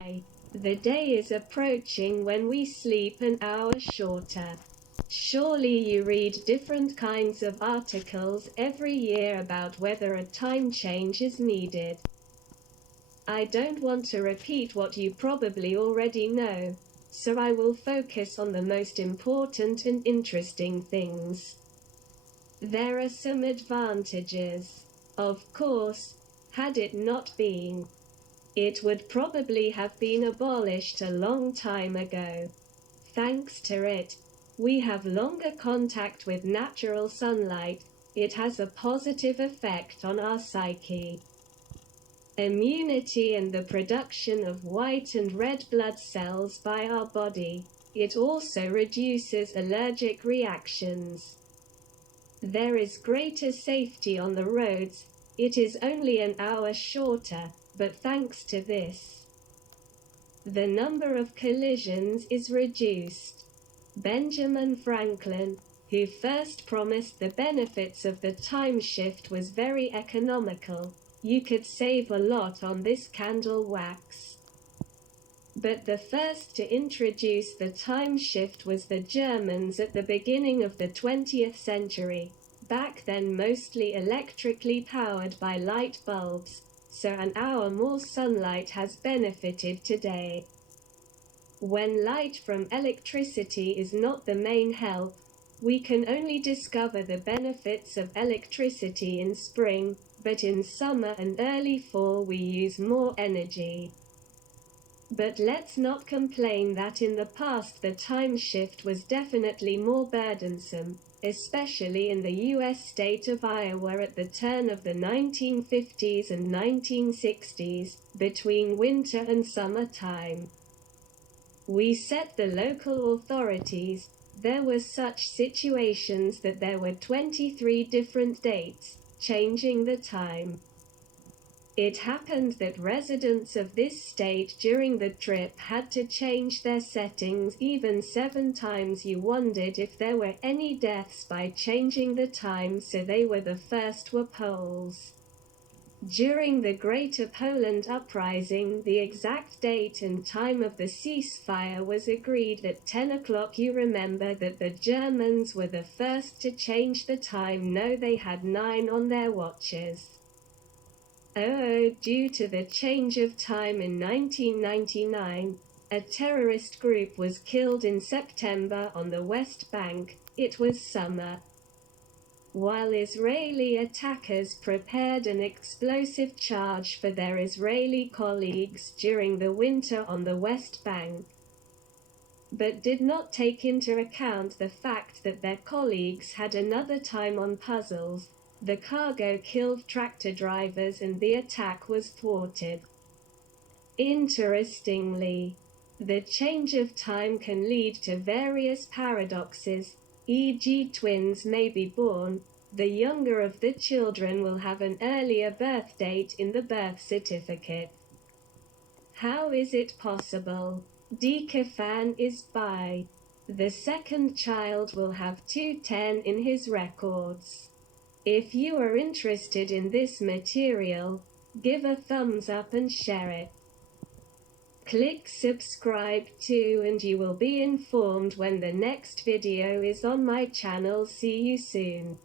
The day is approaching when we sleep an hour shorter. Surely you read different kinds of articles every year about whether a time change is needed. I don't want to repeat what you probably already know, so I will focus on the most important and interesting things. There are some advantages. Of course, had it not been, it would probably have been abolished a long time ago. Thanks to it, we have longer contact with natural sunlight. It has a positive effect on our psyche. Immunity and the production of white and red blood cells by our body. It also reduces allergic reactions. There is greater safety on the roads. It is only an hour shorter, but thanks to this, the number of collisions is reduced. Benjamin Franklin, who first promised the benefits of the time shift, was very economical. You could save a lot on this candle wax. But the first to introduce the time shift was the Germans at the beginning of the 20th century, back then mostly electrically powered by light bulbs, so an hour more sunlight has benefited today. When light from electricity is not the main help, we can only discover the benefits of electricity in spring, but in summer and early fall we use more energy. But let's not complain that in the past the time shift was definitely more burdensome, especially in the US state of Iowa at the turn of the 1950s and 1960s, between winter and summer time. We set the local authorities. There were such situations that there were 23 different dates, changing the time. It happened that residents of this state during the trip had to change their settings even 7 times. You wondered if there were any deaths by changing the time, so they were the first were Poles. During the Greater Poland Uprising, the exact date and time of the ceasefire was agreed at 10 o'clock. You remember that the Germans were the first to change the time. No, they had 9 on their watches. Due to the change of time in 1999, a terrorist group was killed in September on the West Bank. It was summer. While Israeli attackers prepared an explosive charge for their Israeli colleagues during the winter on the West Bank, but did not take into account the fact that their colleagues had another time on puzzles, the cargo killed tractor drivers and the attack was thwarted. Interestingly, the change of time can lead to various paradoxes, e.g. twins may be born, the younger of the children will have an earlier birth date in the birth certificate. How is it possible? Decafan is bi. The second child will have 210 in his records. If you are interested in this material, give a thumbs up and share it. Click subscribe too and you will be informed when the next video is on my channel. See you soon.